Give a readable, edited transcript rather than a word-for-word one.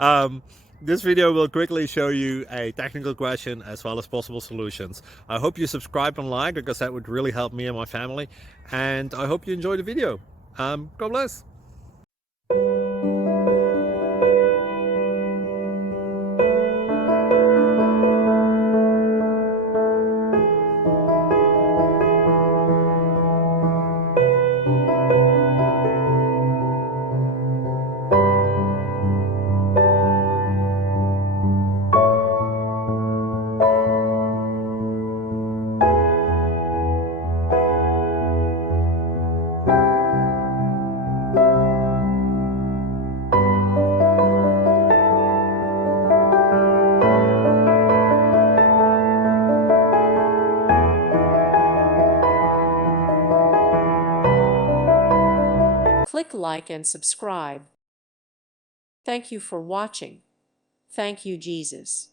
um, this video will quickly show you a technical question as well as possible solutions. I hope you subscribe and like because that would really help me and my family. And I hope you enjoy the video. God bless. Click like and subscribe. Thank you for watching. Thank you, Jesus.